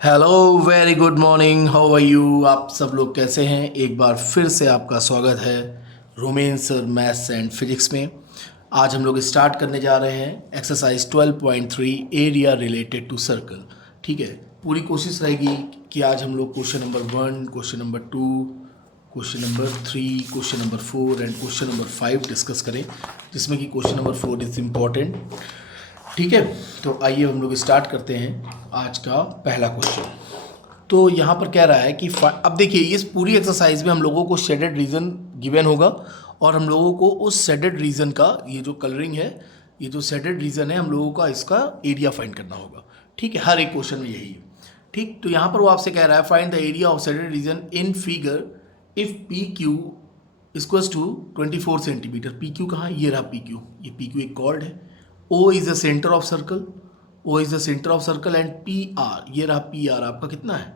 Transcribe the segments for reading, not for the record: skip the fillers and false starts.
Hello, very good morning. How are you? आप सब लोग कैसे हैं? एक बार फिर से आपका स्वागत है Romen sir maths and physics में। आज हम लोग स्टार्ट करने जा रहे हैं exercise 12.3 area related to circle. ठीक है, पूरी कोशिश रहेगी कि आज हम लोग question number 1, question number 2, question number 3, question number 4 and question number 5 discuss करें, जिसमें कि क्वेश्चन नंबर 4 इज़ इम्पॉर्टेंट। ठीक है, तो आइए हम लोग स्टार्ट करते हैं आज का पहला क्वेश्चन। तो यहाँ पर कह रहा है कि अब देखिए, इस पूरी एक्सरसाइज में हम लोगों को शेडेड रीजन गिवन होगा और हम लोगों को उस शेडेड रीजन का, ये जो कलरिंग है, ये जो शेडेड रीजन है, हम लोगों का इसका एरिया फाइंड करना होगा। ठीक है, हर एक क्वेश्चन में यही है। ठीक, तो यहाँ पर वो आपसे कह रहा है find the area of shaded region in figure if P Q equals to 24 centimetre. P Q कहाँ है? ये रहा पी क्यू, ये पी क्यू एक कॉर्ड है। O is the centre of circle, O is the centre of circle and P R, ये रहा P R आपका कितना है?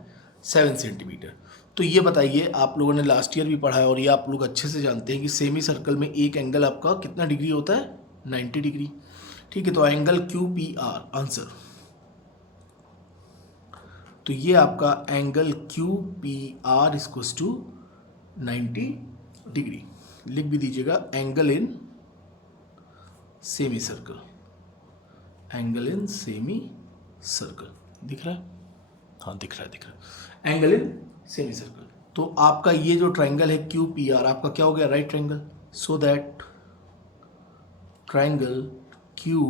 7 सेंटीमीटर। तो ये बताइए, आप लोगों ने लास्ट ईयर भी पढ़ा है और ये आप लोग अच्छे से जानते हैं कि सेमी सर्कल में एक एंगल आपका कितना डिग्री होता है? 90 डिग्री। ठीक है, तो angle Q P R answer. तो ये आपका angle Q P R equals to 90 degree. लिख भी दीजिएगा angle in semi circle, angle in semi circle. दिख रहा है? हाँ, दिख रहा है, दिख रहा है। Angle in semi circle. तो आपका ये जो ट्राइंगल है क्यू पी आर आपका क्या हो गया? Right triangle. So that triangle Q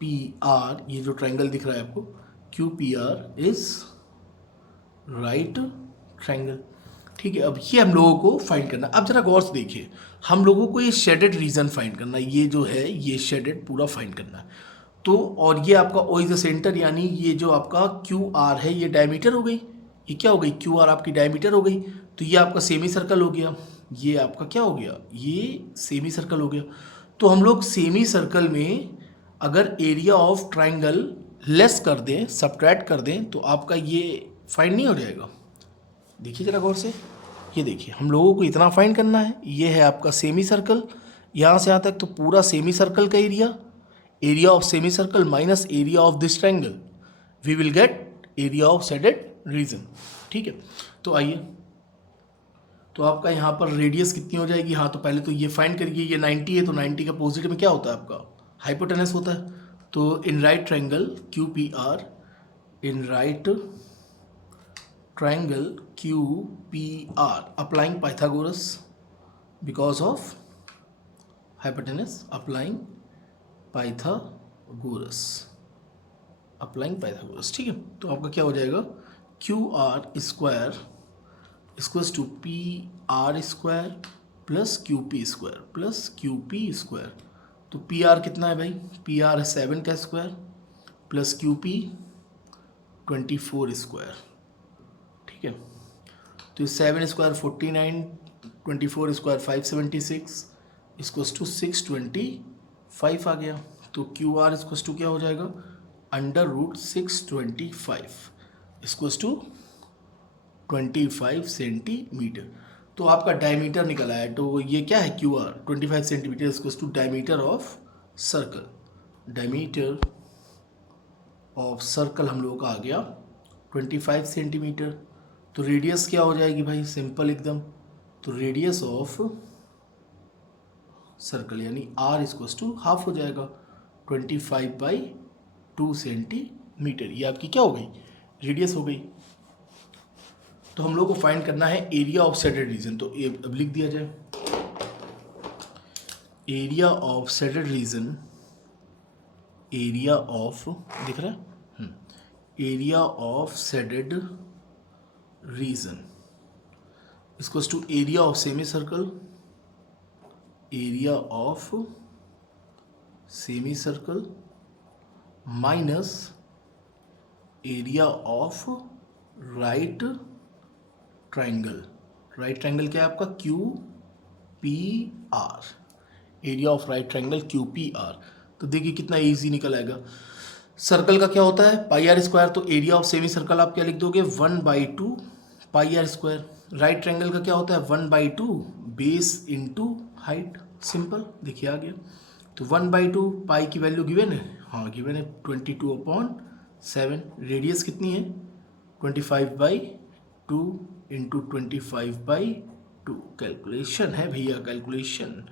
P R, ये जो ट्राइंगल दिख रहा है आपको, Q P are is right triangle. ठीक है, अब ये हम लोगों को फाइंड करना। अब जरा गौर से देखिए, हम लोगों को ये शेडेड रीजन फाइंड करना है। ये जो है ये शेडेड पूरा फाइंड करना है। तो और ये आपका ओ इज द सेंटर, यानी ये जो आपका क्यू आर है ये डायमीटर हो गई। ये क्या हो गई? क्यू आर आपकी डायमीटर हो गई। तो ये आपका सेमी सर्कल हो गया। ये आपका क्या हो गया? ये सेमी सर्कल हो गया। तो हम लोग सेमी सर्कल में अगर एरिया ऑफ ट्राइंगल लेस कर दें, सब्ट्रैक्ट कर दें, तो आपका ये फाइंड नहीं हो जाएगा। देखिए जरा गौर से, ये देखिए हम लोगों को इतना फाइंड करना है। ये है आपका सेमी सर्कल, यहाँ से यहाँ तक, तो पूरा सेमी सर्कल का area, area of semi circle minus area of this triangle, we will get area of shaded region. ठीक है, तो आइए, तो आपका यहाँ पर रेडियस कितनी हो जाएगी? हाँ, तो पहले तो ये फाइंड करिए। ये 90 है, तो 90 का अपोजिट में क्या होता है आपका? हाइपोटेनस होता है। तो in right triangle Q P are, in right triangle QPR applying Pythagoras because of hypotenuse, applying Pythagoras, applying Pythagoras। ठीक है, तो आपका क्या हो जाएगा? Q R square equals to P R square plus Q P square plus Q P square. तो P R कितना है भाई? पी आर है 7 का square plus Q P 24 square. ठीक है, तो 7 स्क्वायर 49, 24 स्क्वायर 576, इक्वल्स टू 625 आ गया। तो क्यू आर इक्वल्स टू क्या हो जाएगा? Under root 625 equals to 25 centimetre. तो आपका डायमीटर निकल आया। तो ये क्या है? Q R 25 centimetre equals to diameter of circle. Diameter of circle हम लोगों का आ गया 25 सेंटीमीटर। तो रेडियस क्या हो जाएगी भाई? सिंपल एकदम। तो रेडियस ऑफ सर्कल यानी आर इक्वल्स टू हाफ हो जाएगा, 25/2 सेंटीमीटर। ये आपकी क्या हो गई? रेडियस हो गई। तो हम लोग को फाइंड करना है एरिया ऑफ शेडेड रीजन। तो अब लिख दिया जाए area of shaded region, area of, दिख रहा है, area of shaded region equals to area of semi circle, area of semi circle minus area of right triangle. Right triangle क्या है आपका? Q P R, area of right triangle Q P R. तो देखिए कितना easy निकल आएगा। Circle का क्या होता है? पाई आर स्क्वायर। तो एरिया ऑफ सेमी सर्कल आप क्या लिख दोगे? 1/2 पाई आर स्क्वायर। राइट ट्रायंगल का क्या होता है? 1/2 बेस इंटू हाइट। सिंपल, देखिए आ गया। तो 1/2 पाई की वैल्यू गिवन है, हाँ गिवन है 22/7। 7, रेडियस कितनी है 25/2 इंटू 25/2, कैलकुलेशन है भैया कैलकुलेशन।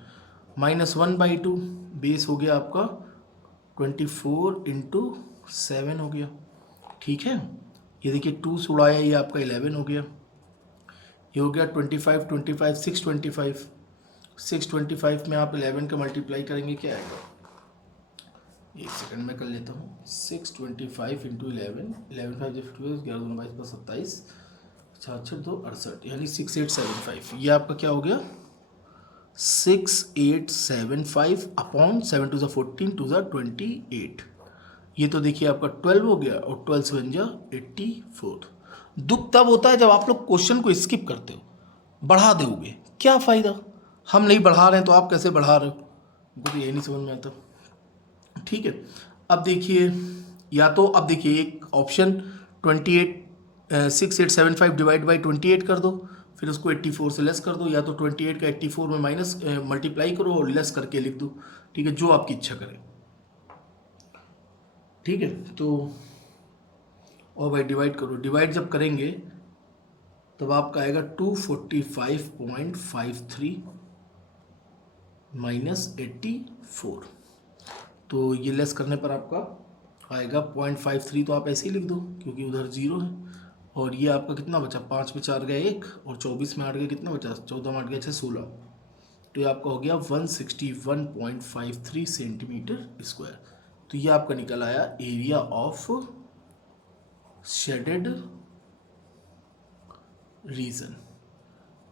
-1/2 बेस हो गया आपका 24 इंटू 7 हो गया, ठीक है। ये देखिए 2 से उड़ाया, ये आपका 11 हो गया। ये हो गया 25 25 625, 625 में आप 11 का मल्टीप्लाई करेंगे क्या आएगा, एक सेकंड में कर लेता हूँ। 625 इंटू 11, 11 5 52, 11 2 22 plus 27, 66 2 68, यानी 6875। ये आपका क्या हो गया 6875 upon 7 to the 14 to the 28। ये तो देखिए आपका 12 हो गया, और 12 से बन जा 84। दुख तब होता है जब आप लोग क्वेश्चन को स्किप करते हो, बढ़ा दोगे क्या फ़ायदा। हम नहीं बढ़ा रहे हैं तो आप कैसे बढ़ा रहे हो, मुझे तो यही नहीं समझ में आता। ठीक है, अब देखिए, या तो अब देखिए एक ऑप्शन 28 6875 डिवाइड बाई 28 कर दो, फिर उसको 84 से लेस कर दो, या तो 28 का 84 में माइनस मल्टीप्लाई करो और लेस करके लिख दो, ठीक है, जो आपकी इच्छा करे। ठीक है, तो और भाई डिवाइड करो, डिवाइड जब करेंगे तब आपका आएगा 245.53 माइनस 84, तो ये लेस करने पर आपका आएगा 0.53, तो आप ऐसे ही लिख दो क्योंकि उधर 0 है। और ये आपका कितना बचा, 5 में 4 गया 1, और 24 में 8 गया कितना बचा, 14 में 8 गया 6 16, तो ये आपका हो गया 161.53 सेंटीमीटर स्क्वायर। तो ये आपका निकल आया एरिया ऑफ शेडेड रीजन।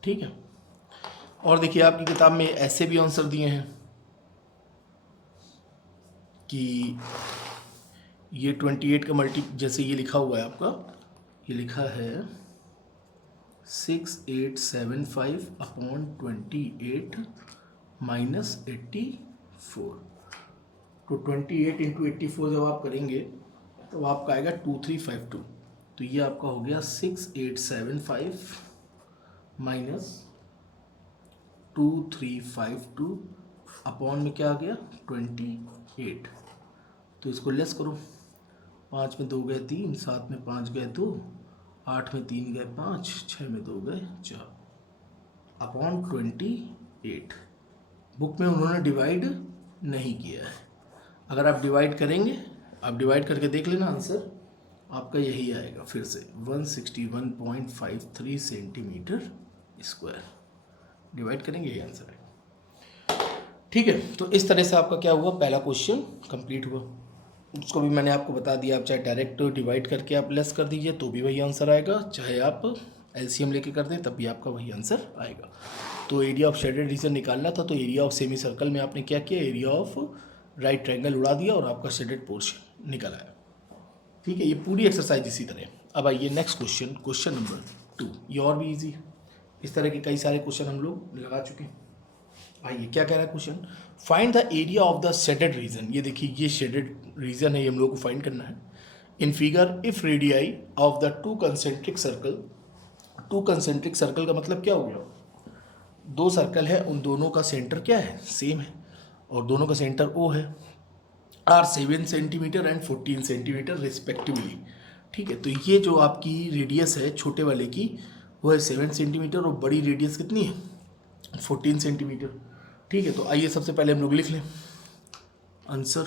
ठीक है, और देखिए आपकी किताब में ऐसे भी आंसर दिए हैं कि ये 28 का मल्टी, जैसे ये लिखा हुआ है आपका, ये लिखा है 6875 अपॉन 28 माइनस 84, तो 28 इंटू 84 जब आप करेंगे तो आपका आएगा 2352, तो ये आपका हो गया 6875 माइनस 2352 अपॉन में क्या आ गया 28, तो इसको लेस करो, 5 में 2 गए 3, 7 में 5 गए 2, 8 में 3 गए 5, 6 में 2 गए 4 अपॉन 28। बुक में उन्होंने डिवाइड नहीं किया है, अगर आप डिवाइड करेंगे, आप डिवाइड करके देख लेना, आंसर आपका यही आएगा फिर से 161.53 सेंटीमीटर स्क्वायर। डिवाइड करेंगे यही आंसर है। ठीक है, तो इस तरह से आपका क्या हुआ, पहला क्वेश्चन कंप्लीट हुआ। उसको भी मैंने आपको बता दिया, आप चाहे डायरेक्ट डिवाइड करके आप लेस कर दीजिए तो भी वही आंसर आएगा, चाहे आप एलसीएम लेके कर दें तब भी आपका वही आंसर आएगा। तो एरिया ऑफ शेडेड रीजन निकालना था, तो एरिया ऑफ सेमी सर्कल में आपने क्या किया, एरिया ऑफ राइट ट्रायंगल उड़ा दिया और आपका शेडेड पोर्शन निकल आया। ठीक है, ये पूरी एक्सरसाइज इसी तरह। अब आइए नेक्स्ट क्वेश्चन, क्वेश्चन नंबर 2, ये और भी ईजी है। इस तरह के कई सारे क्वेश्चन हम लोग लगा चुके हैं। आइए क्या कह रहा है question, find the area of the shaded region. ये देखिए ये शेडेड रीजन है, ये हम लोग को फाइंड करना है। इन figure if radii of the two concentric circle, two concentric circle का मतलब क्या हो गया, 2 सर्कल है, उन दोनों का सेंटर क्या है, सेम है, और दोनों का सेंटर ओ है, R 7 centimetre and 14 centimetre respectively. ठीक है, तो ये जो आपकी रेडियस है छोटे वाले की वो है 7 सेंटीमीटर, और बड़ी रेडियस कितनी है 14 सेंटीमीटर। ठीक है, तो आइए सबसे पहले हम लोग लिख लें आंसर,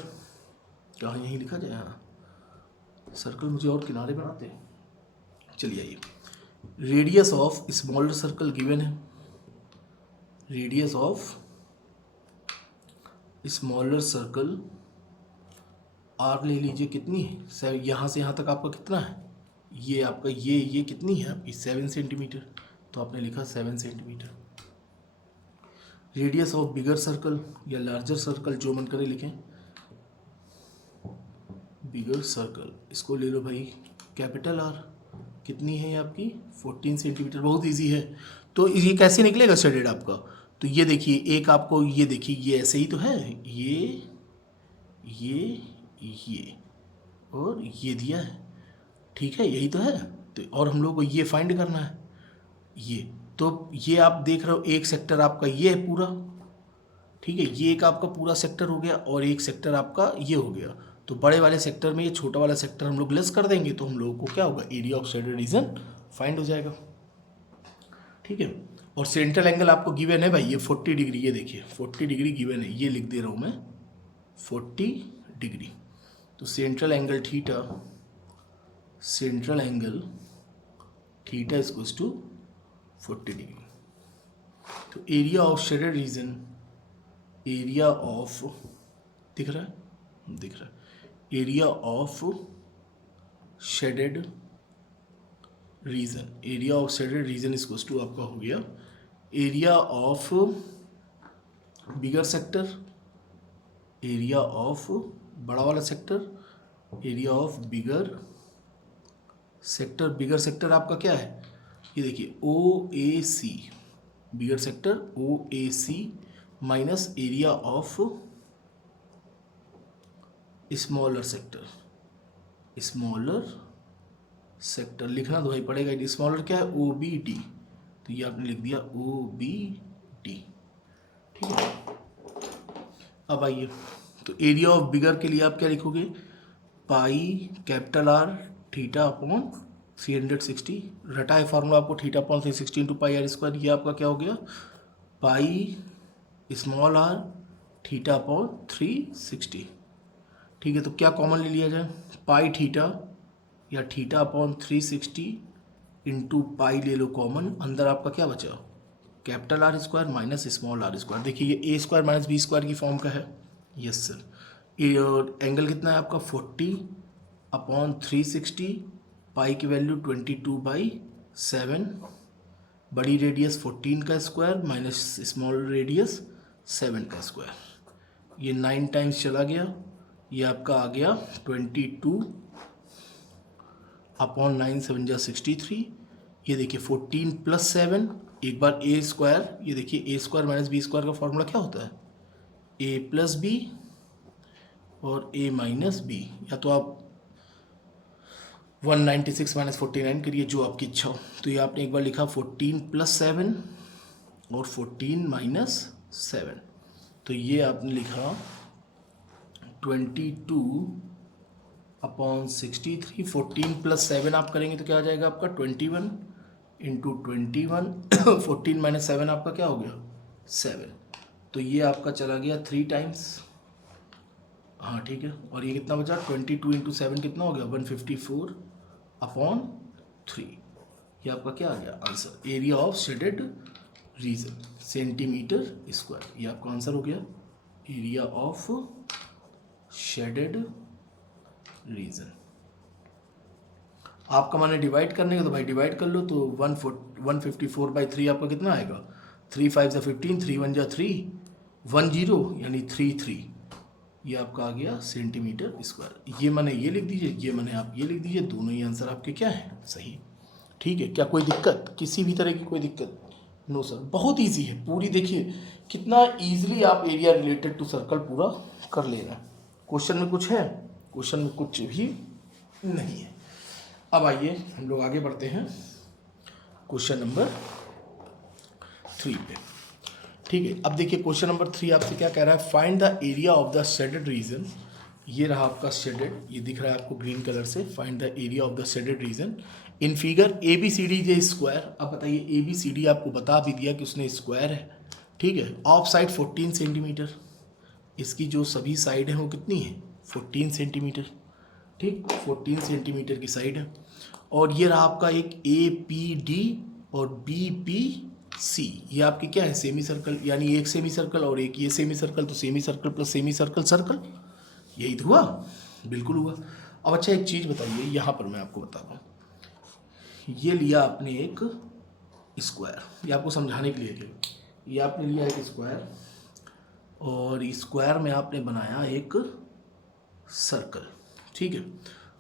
कहाँ यहीं लिखा जाए, हाँ सर्कल मुझे और किनारे बनाते हैं। चलिए आइए, radius of smaller circle given है, radius of smaller circle R ले लीजिए, कितनी है, यहाँ से यहाँ तक आपका कितना है, ये आपका ये कितनी है आपकी 7 सेंटीमीटर, तो आपने लिखा 7 centimetre. Radius of bigger circle या लार्जर सर्कल, जो मन करे लिखें, बिगर सर्कल, इसको ले लो भाई कैपिटल आर, कितनी है ये आपकी 14 सेंटीमीटर, बहुत इजी है। तो ये कैसे निकलेगा शेडेड आपका, तो ये देखिए एक आपको, ये देखिए ये ऐसे ही तो है, ये और ये दिया है, ठीक है यही तो है, तो और हम लोग को ये फाइंड करना है, ये तो ये आप देख रहे हो एक सेक्टर आपका ये है पूरा, ठीक है, ये एक आपका पूरा सेक्टर हो गया और एक सेक्टर आपका ये हो गया, तो बड़े वाले सेक्टर में ये छोटा वाला सेक्टर हम लोग लेस कर देंगे तो हम लोगों को क्या होगा, area of shaded reason find हो जाएगा। ठीक है, और सेंट्रल एंगल आपको गिवन है भाई, ये 40 डिग्री, ये देखिए 40 डिग्री गिवन है, ये लिख दे रहा हूँ मैं 40 डिग्री। तो central angle theta equals to 40 degree. तो area of shaded region, area of, दिख रहा है, area of shaded region, area of shaded region equals to आपका हो गया area of bigger sector, area of बड़ा वाला सेक्टर, area of bigger sector. Bigger sector आपका क्या है, ये देखिए O A C, bigger sector O A C minus area of smaller sector लिखना तो भाई पड़ेगा। स्मॉलर क्या है, ओ बी डी, तो ये आपने लिख दिया ओ बी डी। ठीक है, अब आइए, तो एरिया ऑफ बिगर के लिए आप क्या लिखोगे, pi capital R theta upon 360, रटा है फॉर्मूला आपको, theta upon 360 into pi R square. ये आपका क्या हो गया, pi small R theta upon 360। ठीक है, तो क्या कॉमन ले लिया जाए, पाई थीटा या थीटा अपॉन 360 इंटू पाई ले लो कॉमन, अंदर आपका क्या बचा, capital R square minus small R square. देखिए ये A square minus B square की फॉर्म का है। यस सर, एंगल कितना है आपका 40 अपॉन 360, पाई की वैल्यू 22/7, बड़ी रेडियस 14 का स्क्वायर माइनस स्मॉल रेडियस 7 का स्क्वायर, ये 9 टाइम्स चला गया, ये आपका आ गया 22 अपॉन 9 7 जा 63। ये देखिए 14 प्लस 7, एक बार ए स्क्वायर, ये देखिए ए स्क्वायर माइनस बी स्क्वायर का फॉर्मूला क्या होता है, ए प्लस बी और ए माइनस बी, या तो आप 196 माइनस 49 करिए, जो आपकी इच्छा हो। तो ये आपने एक बार लिखा 14 प्लस 7 और 14 माइनस 7, तो ये आपने लिखा 22 अपॉन 63। 14 प्लस 7 आप करेंगे तो क्या आ जाएगा आपका 21 इंटू 21 14 माइनस 7 आपका क्या हो गया 7, तो ये आपका चला गया 3 टाइम्स। हाँ ठीक है, और ये कितना बचा 22 इंटू 7 कितना हो गया 154 अपॉन 3। ये आपका क्या आ गया answer, area of shaded reason centimetre square. ये आपका आंसर हो गया एरिया ऑफ शेडेड रीजन। आपका माने डिवाइड करने का, तो भाई डिवाइड कर लो, तो 154/3 आपका कितना आएगा, 3 5 जा 15, 3 1 जा 3, 1 0 यानी 3 ये आपका आ गया सेंटीमीटर स्क्वायर। ये मैंने ये लिख दीजिए, ये मैंने आप ये लिख दीजिए, दोनों ही आंसर आपके क्या है सही। ठीक है, क्या कोई दिक्कत, किसी भी तरह की कोई दिक्कत, नो सर, बहुत इजी है पूरी। देखिए कितना इजीली आप एरिया रिलेटेड टू सर्कल पूरा कर ले रहे हैं। क्वेश्चन में कुछ है, क्वेश्चन में कुछ भी नहीं है। अब आइए हम लोग आगे बढ़ते हैं क्वेश्चन नंबर 3 पे। ठीक है, अब देखिए क्वेश्चन नंबर 3 आपसे क्या कह रहा है, find the area of the shaded region. ये रहा आपका शेडेड, ये दिख रहा है आपको ग्रीन कलर से, find the area of the shaded region in figure A B C D J square. अब बताइए ए बी सी डी आपको बता भी दिया कि उसने स्क्वायर है, ठीक है, ऑफ साइड 14 सेंटीमीटर, इसकी जो सभी साइड हैं वो कितनी है 14 सेंटीमीटर, ठीक 14 सेंटीमीटर की साइड है। और ये रहा आपका एक ए पी डी और बी पी सी, ये आपकी क्या है सेमी सर्कल, यानी एक सेमी सर्कल और एक ये सेमी सर्कल, तो semi circle plus semi circle circle, यही तो हुआ, बिल्कुल हुआ। अब अच्छा एक चीज़ बताइए, यहाँ पर मैं आपको बता रहा हूँ, ये लिया आपने एक स्क्वायर, ये आपको समझाने के लिए लिया, ये आपने लिया एक स्क्वायर और स्क्वायर में आपने बनाया एक सर्कल, ठीक है।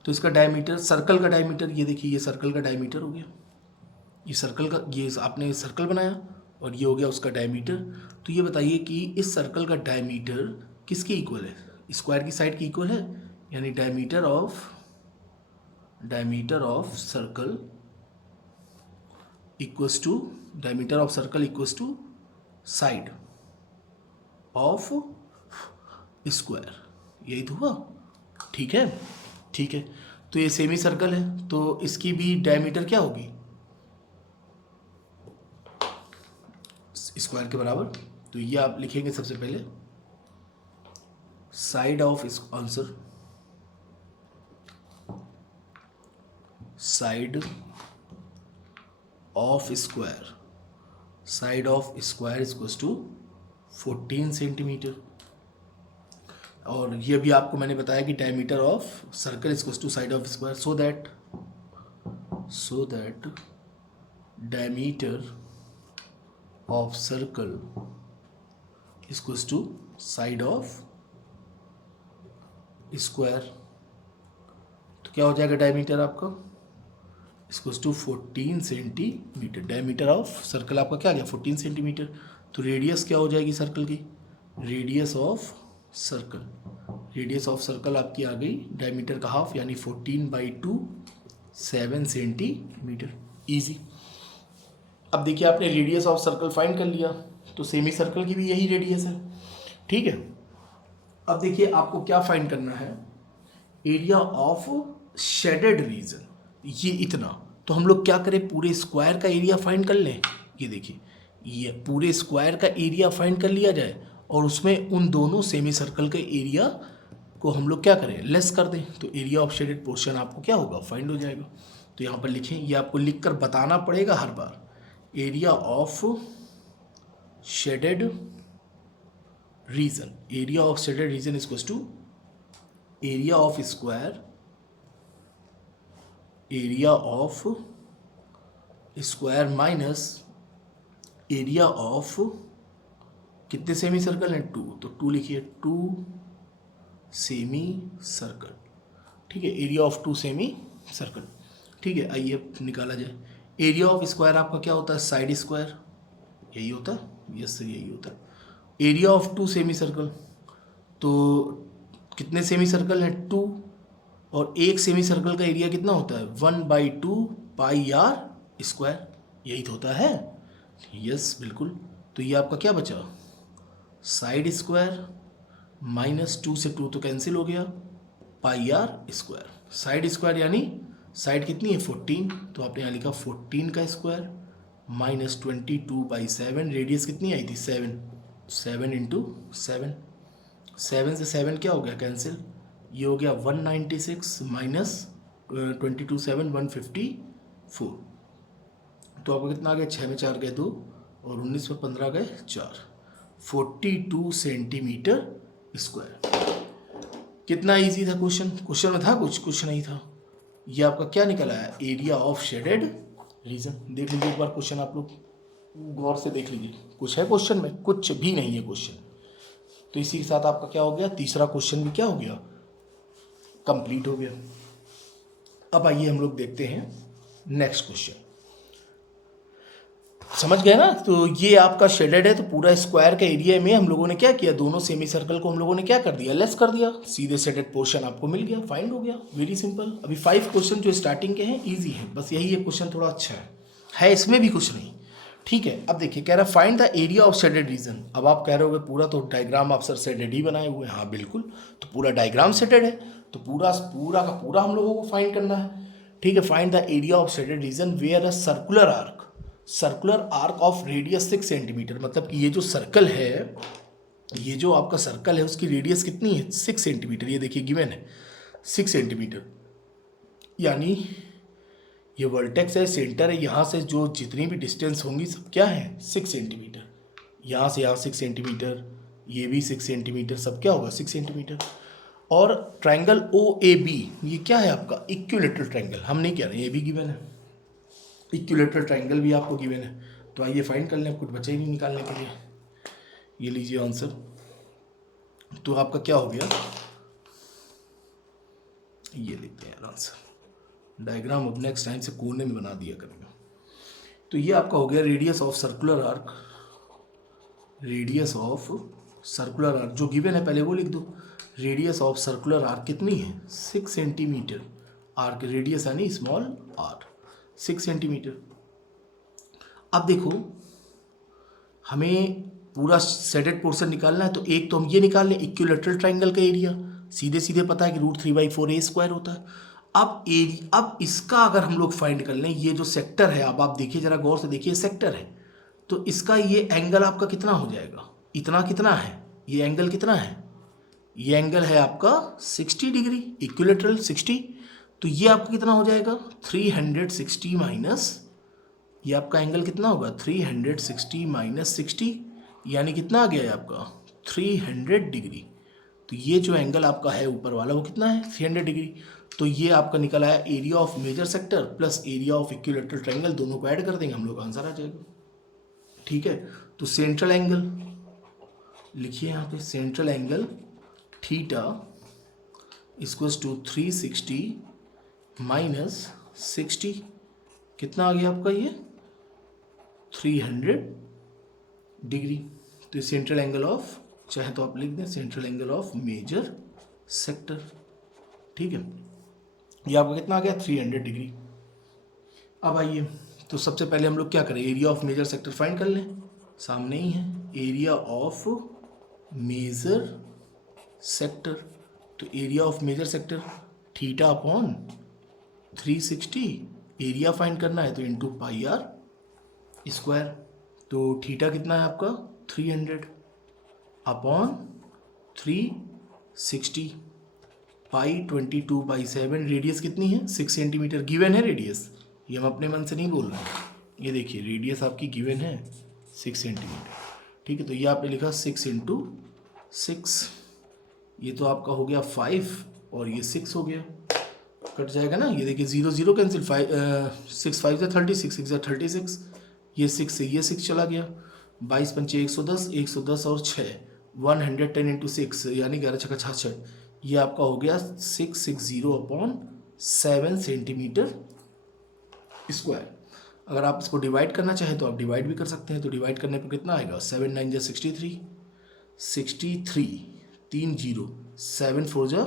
तो इसका डायमीटर, सर्कल का डायमीटर, ये देखिए ये सर्कल का डायमीटर हो गया, ये सर्कल का, ये आपने सर्कल बनाया और ये हो गया उसका डायमीटर। तो ये बताइए कि इस सर्कल का डायमीटर किसके इक्वल है, स्क्वायर की साइड की इक्वल है, यानी diameter of circle equals to, diameter of circle equals to side of square, यही तो हुआ। ठीक है, ठीक है। तो ये सेमी सर्कल है, तो इसकी भी डायमीटर क्या होगी, स्क्वायर के बराबर। तो ये आप लिखेंगे सबसे पहले side of answer, side of square, side of square equals to 14 centimetre. और ये भी आपको मैंने बताया कि diameter of circle equals to side of square, so that diameter of circle equals to side of square. तो क्या हो जाएगा डायमीटर आपका equals to 14 centimetre. Diameter of circle आपका क्या आ गया 14 सेंटीमीटर। तो रेडियस क्या हो जाएगी सर्कल की, radius of circle, radius of circle आपकी आ गई डायमीटर का हाफ यानी 14/2 7 सेंटीमीटर। इजी। अब देखिए आपने रेडियस ऑफ सर्कल फाइंड कर लिया, तो सेमी सर्कल की भी यही रेडियस है, ठीक है। अब देखिए आपको क्या फाइंड करना है, एरिया ऑफ शेडेड रीजन, ये इतना। तो हम लोग क्या करें, पूरे स्क्वायर का एरिया फाइंड कर लें। ये देखिए ये पूरे स्क्वायर का एरिया फाइंड कर लिया जाए और उसमें उन दोनों सेमी सर्कल के एरिया को हम लोग क्या करें, लेस कर दें। तो एरिया ऑफ शेडेड पोर्शन आपको क्या होगा, फाइंड हो जाएगा। तो यहाँ पर लिखें, ये आपको लिख कर बताना पड़ेगा हर बार, area of shaded region, area of shaded region equals to area of square, area of square minus area of कितने सेमी सर्कल हैं, 2। तो 2 लिखिए, 2 सेमी सर्कल, ठीक है, एरिया ऑफ 2 सेमी सर्कल, ठीक है। आइए निकाला जाए, एरिया ऑफ स्क्वायर आपका क्या होता है, साइड स्क्वायर, यही होता है, यस सर यही होता है। एरिया ऑफ 2 सेमी सर्कल, तो कितने सेमी सर्कल हैं, 2, और एक सेमी सर्कल का एरिया कितना होता है, 1/2 पाई आर स्क्वायर, यही तो होता है, यस बिल्कुल। तो ये आपका क्या बचा, साइड स्क्वायर माइनस 2 से 2 तो कैंसिल हो गया, पाई आर स्क्वायर। साइड स्क्वायर यानी साइड कितनी है 14, तो आपने यहाँ लिखा 14 का स्क्वायर माइनस 22/7, रेडियस कितनी आई थी 7, 7 इंटू 7, 7 से 7 क्या हो गया कैंसिल, ये हो गया 196 माइनस 22 7 154। तो आपको कितना आ गया, 6 में 4 गए 2 और 19 में 15 गए 4, 42 सेंटीमीटर स्क्वायर। कितना इजी था क्वेश्चन, क्वेश्चन में था कुछ नहीं था। ये आपका क्या निकल आया, एरिया ऑफ शेडेड रीजन। देख लीजिए एक बार क्वेश्चन, आप लोग गौर से देख लीजिए, कुछ है क्वेश्चन में, कुछ भी नहीं है क्वेश्चन। तो इसी के साथ आपका क्या हो गया, तीसरा क्वेश्चन भी क्या हो गया, कंप्लीट हो गया। अब आइए हम लोग देखते हैं नेक्स्ट क्वेश्चन। समझ गए ना, तो ये आपका शेडेड है, तो पूरा स्क्वायर के एरिया में हम लोगों ने क्या किया, दोनों सेमी सर्कल को हम लोगों ने क्या कर दिया, लेस कर दिया, सीधे शेडेड पोर्शन आपको मिल गया, फाइंड हो गया, वेरी सिंपल। अभी 5 क्वेश्चन जो स्टार्टिंग के हैं इजी है, बस यही एक क्वेश्चन थोड़ा अच्छा है इसमें भी कुछ नहीं, ठीक है। अब देखिए कह रहा है find the area of shaded reason. अब आप कह रहे होगे पूरा तो डायग्राम आप सर शेडेड ही बनाए हुए हैं, हाँ बिल्कुल, तो पूरा डायग्राम शेडेड है, तो पूरा का पूरा हम लोगों को फाइंड करना है, ठीक है। Find the area of shaded region where a circular arc of radius 6 centimetre. मतलब कि ये जो सर्कल है, ये जो आपका सर्कल है उसकी रेडियस कितनी है 6 सेंटीमीटर। ये देखिए गिवन है 6 सेंटीमीटर, यानी ये वर्टेक्स है, सेंटर है, यहाँ से जो जितनी भी डिस्टेंस होंगी सब क्या है 6 सेंटीमीटर। यहाँ से यहाँ 6 सेंटीमीटर, ये भी 6 सेंटीमीटर, सब क्या होगा 6 सेंटीमीटर। और ट्राइंगल OAB ये क्या है आपका इक्विलेटरल ट्राइंगल, हम नहीं कह रहे, ये भी गिवन है, इक्विलेटरल ट्राइंगल भी आपको गिवन है। तो आइए फाइंड कर लें, कुछ बचा ही नहीं निकालने के लिए। ये लीजिए आंसर, तो आपका क्या हो गया, ये लिखते हैं आंसर, डायग्राम अब नेक्स्ट टाइम से कोने में बना दिया करेंगे। तो ये आपका हो गया radius of circular arc, radius of circular arc जो गिवन है पहले वो लिख दो। रेडियस ऑफ सर्कुलर आर्क कितनी है 6 सेंटीमीटर, आर्क रेडियस यानी स्मॉल आर 6 सेंटीमीटर। अब देखो हमें पूरा शेडेड पोर्शन निकालना है, तो एक तो हम ये निकाल लें इक्विलेटरल ट्राइंगल का एरिया, सीधे सीधे पता है कि √3/4 a² होता है। अब इसका अगर हम लोग फाइंड कर लें, ये जो सेक्टर है, अब आप देखिए जरा गौर से देखिए, सेक्टर है, तो इसका ये एंगल आपका कितना हो जाएगा, इतना कितना है, ये एंगल कितना है, ये एंगल है आपका 60 डिग्री, इक्विलेटरल 60। तो ये आपका कितना हो जाएगा 360 माइनस, ये आपका एंगल कितना होगा 360 माइनस 60, यानी कितना आ गया है आपका 300 डिग्री। तो ये जो एंगल आपका है ऊपर वाला वो कितना है 300 डिग्री। तो ये आपका निकल आया area of major sector plus area of equilateral triangle, दोनों को ऐड कर देंगे हम लोग, आंसर आ जाएगा। ठीक है, तो सेंट्रल एंगल लिखिए यहाँ पे, central angle theta equals to 360 minus 60, कितना आ गया आपका ये 300 डिग्री। तो सेंट्रल एंगल ऑफ, चाहे तो आप लिख दें central angle of major sector. ठीक है, ये आपका कितना आ गया 300 डिग्री। अब आइए, तो सबसे पहले हम लोग क्या करें, area of major sector find कर लें, सामने ही है एरिया ऑफ मेजर सेक्टर। तो area of major sector theta upon 360, area find करना है तो इंटू πr²। तो थीटा कितना है आपका 300 अपॉन 360, पाई 22/7, रेडियस कितनी है 6 सेंटीमीटर, गिवन है रेडियस, ये हम अपने मन से नहीं बोल रहे हैं, ये देखिए रेडियस आपकी गिवन है 6 सेंटीमीटर। ठीक है, तो ये आपने लिखा 6 × 6, ये तो आपका हो गया 5 और ये 6 हो गया, कट जाएगा ना, ये देखिए 0 0 कैंसिल, 6 5 से 36, 6 से 36, ये 6 से ये 6 चला गया, 22 पंचे 110, 110 और 6, 110 × 6 यानी 11 छक्का 66, ये आपका हो गया 660/7 सेंटीमीटर स्क्वायर। अगर आप इसको डिवाइड करना चाहें तो आप डिवाइड भी कर सकते हैं, तो डिवाइड करने पर कितना आएगा 7 9 जा 63, 63 3 0, 7 4 जा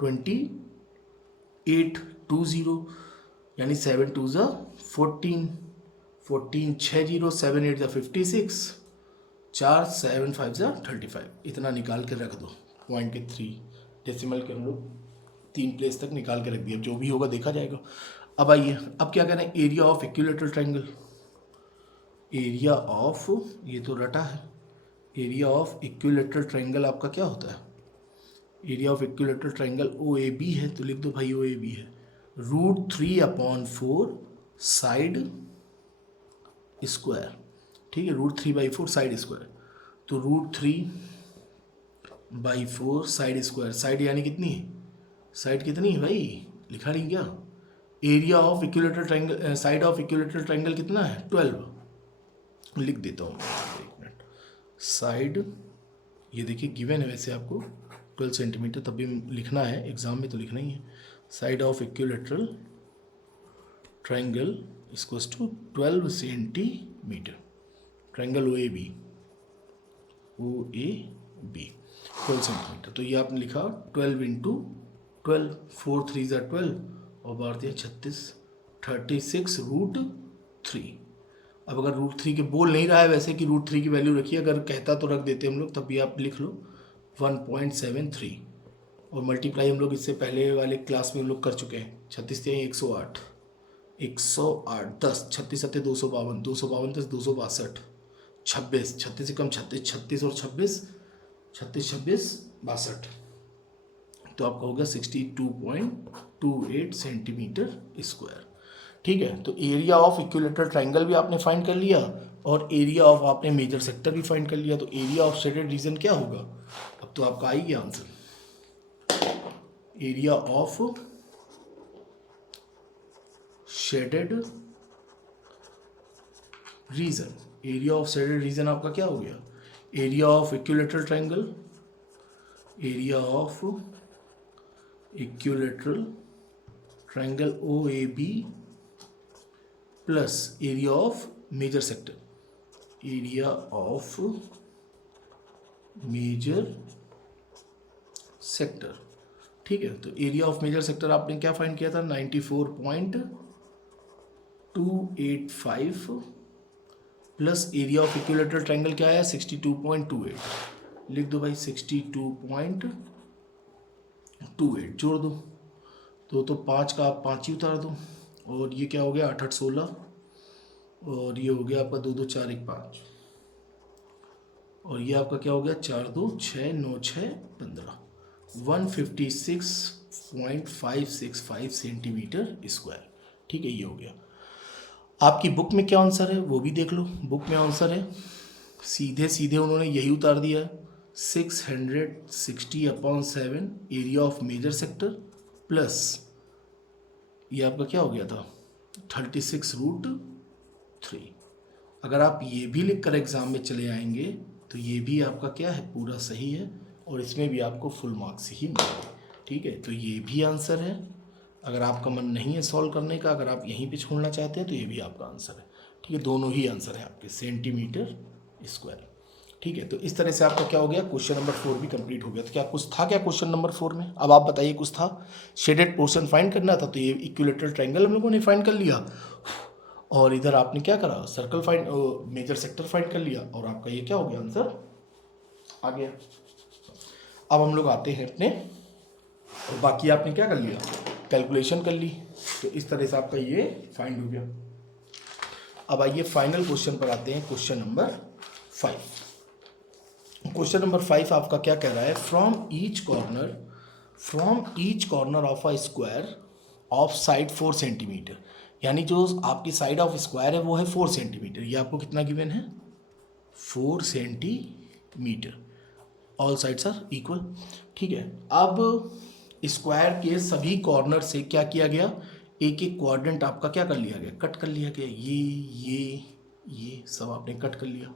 28 2 0, यानी 7 2 जा 14, 14 6 0, 7 8 जा 56, 4 7 5 जा 35, इतना निकाल के रख दो, पॉइंट के 3 डेसिमल के हम लोग 3 प्लेस तक निकाल के रख दिया, जो भी होगा देखा जाएगा। अब आइए, अब क्या करें, area of equilateral triangle, area of, ये तो रटा है, एरिया ऑफ इक्विलेटरल ट्रायंगल आपका क्या होता है, area of equilateral triangle OAB है, तो लिख दो भाई OAB है √3/4 साइड स्क्वायर। ठीक है, √3/4 साइड स्क्वायर, तो √3/4 साइड स्क्वायर, साइड यानी कितनी है, साइड कितनी है भाई, लिखा नहीं क्या, area of equilateral triangle, side of equilateral triangle कितना है 12, लिख देता हूँ एक मिनट, साइड, ये देखिए गिवन है वैसे आपको 12 सेंटीमीटर, तब भी लिखना है, एग्जाम में तो लिखना ही है, side of equilateral triangle equals to 12 centimetre, triangle OAB 12 centimetre. तो ये आपने लिखा 12 × 12, 4 3 जा 12 और 12 36, 36 √3। अब अगर √3 के बोल नहीं रहा है वैसे कि √3 की वैल्यू रखिए, अगर कहता तो रख देते हम लोग, तब भी आप लिख लो 1.73, और मल्टीप्लाई हम लोग इससे पहले वाले क्लास में हम लोग कर चुके हैं, 36 3 108, 108 10, 36 7 252, 252 10 262, 26, 36 से कम 36, 36 और 26, 36 26 62, तो आपका हो गया 62.28 सेंटीमीटर स्क्वायर। ठीक है, तो एरिया ऑफ इक्विलेटरल ट्रायंगल भी आपने फाइंड कर लिया और एरिया ऑफ आपने मेजर सेक्टर भी फाइंड कर लिया, तो एरिया ऑफ शेडेड रीजन क्या होगा, अब तो आपका आई गया answer, area of shaded region, area of shaded region आपका क्या हो गया, area of equilateral triangle, area of equilateral triangle OAB plus area of major sector, area of major sector. ठीक है, तो एरिया ऑफ मेजर सेक्टर आपने क्या find किया था 94.285 plus area of equilateral triangle क्या आया 62.28, लिख दो भाई 62.28, 28 जोड़ दो, तो 5 का आप 5 ही उतार दो, और ये क्या हो गया 8 8 16, और ये हो गया आपका 2 2 4 1 5, और ये आपका क्या हो गया 4 2 6 9 6 15, 156.565 सेंटीमीटर स्क्वायर। ठीक है, ये हो गया। आपकी बुक में क्या आंसर है वो भी देख लो। बुक में आंसर है सीधे सीधे उन्होंने यही उतार दिया है, 660/7 area of major sector plus ये आपका क्या हो गया था 36√3। अगर आप ये भी लिख कर एग्ज़ाम में चले आएंगे तो ये भी आपका क्या है पूरा सही है, और इसमें भी आपको फुल मार्क्स ही मिलेंगे। ठीक है, तो ये भी आंसर है। अगर आपका मन नहीं है सॉल्व करने का, अगर आप यहीं पे छोड़ना चाहते हैं तो ये भी आपका आंसर है। ठीक है, दोनों ही आंसर है आपके सेंटीमीटर स्क्वायर। ठीक है, तो इस तरह से आपका क्या हो गया, क्वेश्चन नंबर 4 भी कंप्लीट हो गया। तो क्या कुछ था क्या क्वेश्चन नंबर 4 में? अब आप बताइए, कुछ था? शेडेड पोर्शन फाइंड करना था, तो ये इक्विलेटरल ट्रायंगल हम लोगों ने फाइंड कर लिया, और इधर आपने क्या करा, circle find, major sector find कर लिया, और आपका ये क्या हो गया आंसर आ गया। अब हम लोग आते हैं अपने, और बाकी आपने क्या कर लिया, कैलकुलेशन कर ली। तो इस तरह से आपका ये फाइंड हो गया। अब आइए फाइनल क्वेश्चन पर आते हैं, क्वेश्चन नंबर 5। क्वेश्चन नंबर 5 आपका क्या कह रहा है, from each corner of a square of side 4 centimetre, यानी जो आपकी साइड ऑफ स्क्वायर है वो है 4 सेंटीमीटर। ये आपको कितना गिवन है, 4 centimetre. All sides are equal. ठीक है, अब स्क्वायर के सभी कॉर्नर से क्या किया गया, एक एक क्वाड्रेंट आपका क्या कर लिया गया, कट कर लिया गया। ये सब आपने कट कर लिया,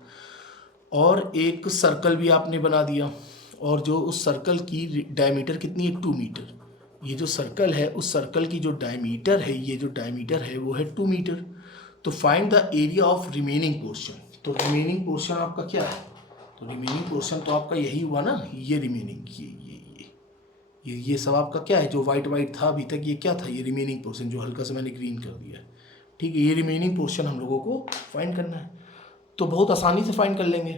और एक सर्कल भी आपने बना दिया, और जो उस सर्कल की डायमीटर कितनी है, 2 मीटर। ये जो सर्कल है उस सर्कल की जो डायमीटर है, ये जो डायमीटर है वो है 2 मीटर। तो find the area of remaining portion. तो रिमेनिंग पोर्शन आपका क्या है, तो रिमेनिंग पोर्शन तो आपका यही हुआ ना, ये रिमेनिंग, ये सब आपका क्या है, जो वाइट वाइट था अभी तक, ये क्या था, ये रिमेनिंग पोर्शन, जो हल्का सा मैंने ग्रीन कर दिया है। ठीक है, ये रिमेनिंग पोर्शन हम लोगों को फाइंड करना है, तो बहुत आसानी से फाइंड कर लेंगे।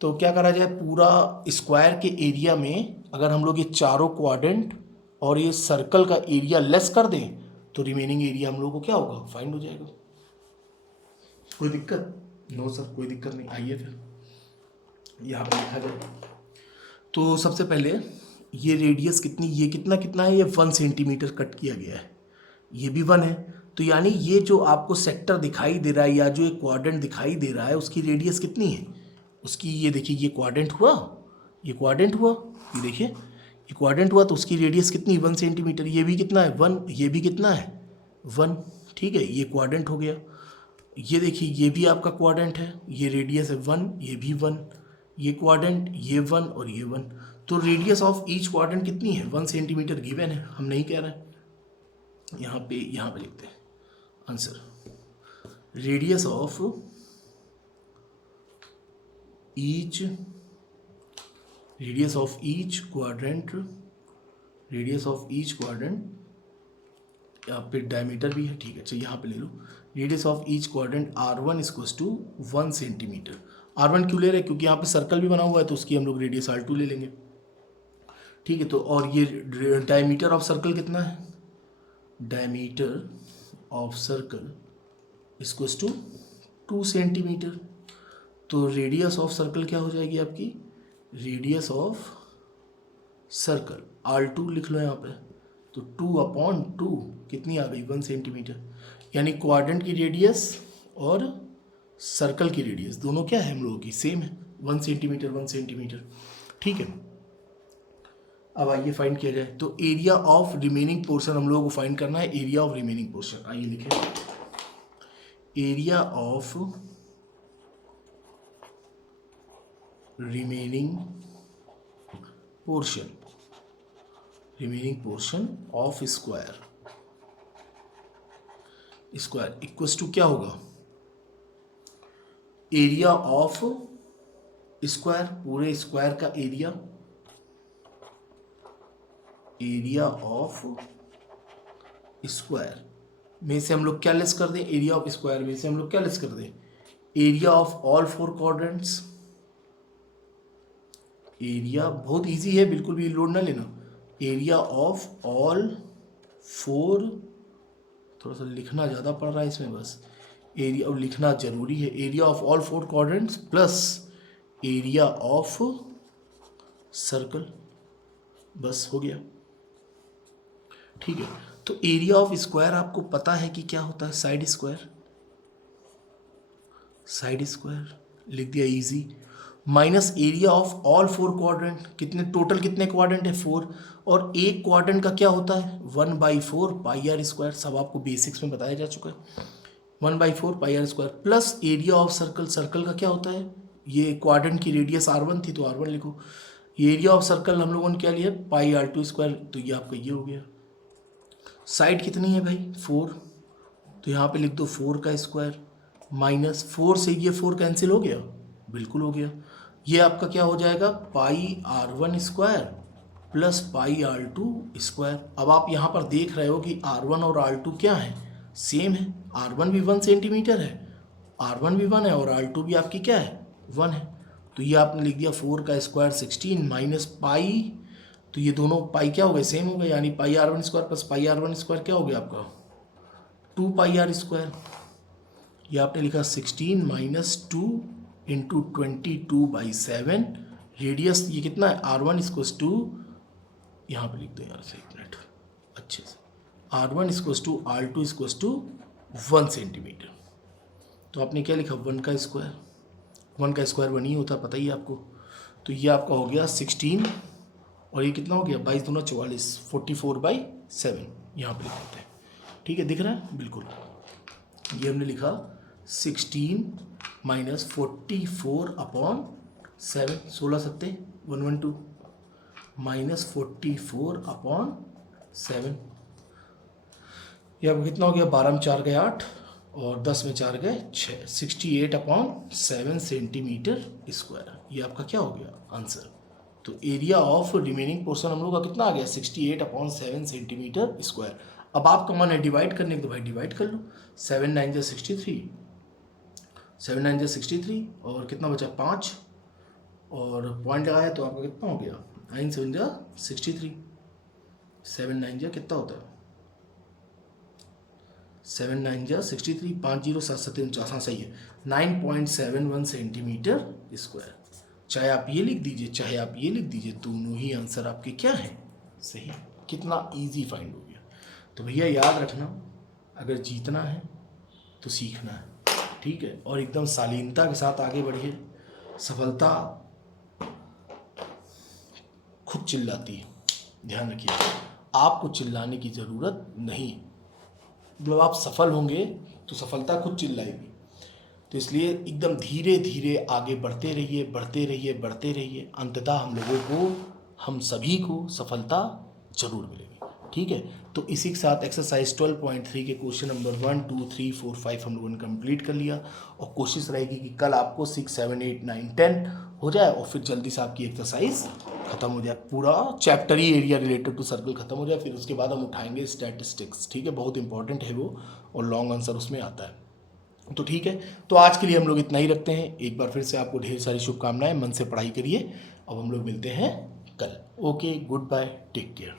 तो क्या करा जाए, पूरा स्क्वायर के एरिया में अगर हम लोग ये चारों क्वाड्रेंट और ये सर्कल का एरिया लेस कर दें, तो रिमेनिंग एरिया हम लोग को क्या होगा, फाइंड हो जाएगा। कोई दिक्कत? नो सर, कोई दिक्कत नहीं। आइए फिर यहाँ पर लिखा जाए। तो सबसे पहले ये रेडियस कितनी, ये कितना कितना है, ये 1 सेंटीमीटर कट किया गया है, ये भी 1 है। तो यानी ये जो आपको सेक्टर दिखाई दे रहा है या जो एक क्वाड्रेंट दिखाई दे रहा है उसकी रेडियस कितनी है, उसकी, ये देखिए ये क्वाड्रेंट हुआ, ये क्वाड्रेंट हुआ, ये देखिए ये क्वाड्रेंट हुआ, तो उसकी रेडियस कितनी, 1 सेंटीमीटर। ये भी कितना है 1, ये भी कितना है 1। ठीक है, ये क्वाड्रेंट हो गया। ये देखिए ये भी आपका क्वाड्रेंट है, ये रेडियस है 1, ये भी 1, ये क्वाड्रेंट, ये 1 और ये 1। तो रेडियस ऑफ ईच क्वाड्रेंट कितनी है, 1 सेंटीमीटर गिवन है, हम नहीं कह रहे। यहाँ पे लिखते हैं answer, radius of each quadrant, यहाँ पे डायमीटर भी है। ठीक है, अच्छा यहाँ पे ले लो, radius of each quadrant R1 equals to 1 centimetre. R1 क्यों ले रहे हैं, क्योंकि यहाँ पे सर्कल भी बना हुआ है, तो उसकी हम लोग रेडियस R2 ले लेंगे। ठीक है, तो और ये डायमीटर ऑफ सर्कल कितना है, diameter of circle equals to 2 centimetre. तो रेडियस ऑफ सर्कल क्या हो जाएगी आपकी, रेडियस ऑफ सर्कल R2 लिख लो यहाँ पे, तो 2/2 कितनी आ गई, 1 सेंटीमीटर। यानी क्वाड्रेंट की रेडियस और सर्कल की रेडियस दोनों क्या है हम लोगों की, सेम है, 1 सेंटीमीटर 1 सेंटीमीटर। ठीक है, अब आइए फाइंड किया जाए। तो एरिया ऑफ रिमेनिंग पोर्शन हम लोगों को फाइंड करना है, एरिया ऑफ रिमेनिंग पोर्शन। आइए लिखें, area of remaining portion of square equals to क्या होगा, एरिया ऑफ स्क्वायर, पूरे स्क्वायर का एरिया ऑफ स्क्वायर में से हम लोग क्या लेस कर दें, एरिया ऑफ स्क्वायर में से हम लोग क्या लेस कर दें, area of all 4 quadrants. Area बहुत इजी है, बिल्कुल भी लोड ना लेना। एरिया ऑफ ऑल 4, थोड़ा सा लिखना ज़्यादा पड़ रहा है इसमें, बस एरिया और लिखना जरूरी है, area of all 4 quadrants plus area of circle, बस हो गया। ठीक है, तो एरिया ऑफ स्क्वायर आपको पता है कि क्या होता है, साइड स्क्वायर, साइड स्क्वायर लिख दिया easy, minus area of all 4 quadrant, कितने टोटल कितने क्वाड्रेंट है 4, और एक क्वाड्रेंट का क्या होता है 1/4 पाई आर स्क्वायर, सब आपको बेसिक्स में बताया जा चुका है, 1/4 pi R square plus area of circle, circle का क्या होता है, ये क्वाड्रेंट की रेडियस r1 थी तो r1 लिखो, एरिया ऑफ सर्कल हम लोगों ने क्या लिया पाई r2 स्क्वायर, तो ये आपका ये हो गया। साइड कितनी है भाई 4, तो यहाँ पे लिख दो 4 का स्क्वायर, माइनस 4 से ये 4 कैंसिल हो गया, बिल्कुल हो गया, ये आपका क्या हो जाएगा पाई r1 square plus pi r2 square. अब आप यहाँ पर देख रहे हो कि r1 और r2 क्या है, सेम है, r1 भी 1 सेंटीमीटर है, r1 भी 1 है और r2 भी आपकी क्या है 1 है, तो ये आपने लिख दिया 4 का स्क्वायर 16 माइनस पाई, तो ये दोनों पाई क्या हो गए सेम हो गए, यानी पाई r1 square plus pi r1 square क्या हो गया आपका 2 पाई r स्क्वायर, ये आपने लिखा 16 माइनस 2 इंटू 22/7, रेडियस ये कितना है r1 इक्वल्स टू, यहाँ पे लिख दो यार से 1 मिनट अच्छे से, r1 equals to r2 equals to 1 centimetre, तो आपने क्या लिखा 1 का स्क्वायर, 1 का स्क्वायर 1 ही होता है पता ही है आपको, तो ये आपका हो गया 16 और ये कितना हो गया 22 दूना 44, 44/7 यहाँ पे लिख देते हैं, ठीक है दिख रहा है बिल्कुल, ये हमने लिखा 16 माइनस 44/7, 16 सत्ते 112 माइनस 44/7, ये आपको कितना हो गया 12 में 4 गए 8 और 10 में 4 गए 6, 68/7 सेंटीमीटर स्क्वायर, ये आपका क्या हो गया आंसर। तो एरिया ऑफ रिमेनिंग पोर्शन हम लोग का कितना आ गया 68/7 सेंटीमीटर स्क्वायर। अब आपका मन है डिवाइड करने के तो भाई डिवाइड कर लो, 7 9 जा 63, 7 9 जा 63 और कितना बचा 5 और पॉइंट लगाया तो आपका कितना हो गया 9 7 जा 63, 7 9 जा कितना होता है 7 9 जा 63, 5 0 7 7 49, हाँ सही है 9.71 सेंटीमीटर स्क्वायर। चाहे आप ये लिख दीजिए चाहे आप ये लिख दीजिए, दोनों ही आंसर आपके क्या हैं सही। कितना इजी फाइंड हो गया। तो भैया याद रखना, अगर जीतना है तो सीखना है, ठीक है, और एकदम शालीनता के साथ आगे बढ़िए। सफलता खुद चिल्लाती है, ध्यान रखिए, आपको चिल्लाने की ज़रूरत नहीं। जब आप सफल होंगे तो सफलता खुद चिल्लाएगी, तो इसलिए एकदम धीरे धीरे आगे बढ़ते रहिए बढ़ते रहिए बढ़ते रहिए, अंततः हम लोगों को हम सभी को सफलता जरूर मिलेगी, ठीक है। तो इसी के साथ एक्सरसाइज 12.3 के क्वेश्चन नंबर 1 2 3 4 5 हम लोगों ने कंप्लीट कर लिया, और कोशिश रहेगी कि कल आपको 6 7 8 9 10 हो जाए और फिर जल्दी से आपकी एक्सरसाइज खत्म हो जाए, पूरा चैप्टर ही एरिया रिलेटेड टू सर्कल खत्म हो जाए। फिर उसके बाद हम उठाएंगे स्टैटिस्टिक्स, ठीक है, बहुत इंपॉर्टेंट है वो और लॉन्ग आंसर उसमें आता है। तो ठीक है, तो आज के लिए हम लोग इतना ही रखते हैं। एक बार फिर से आपको ढेर सारी शुभकामनाएं, मन से पढ़ाई करिए। अब हम लोग मिलते हैं कल। Okay, good bye, take care.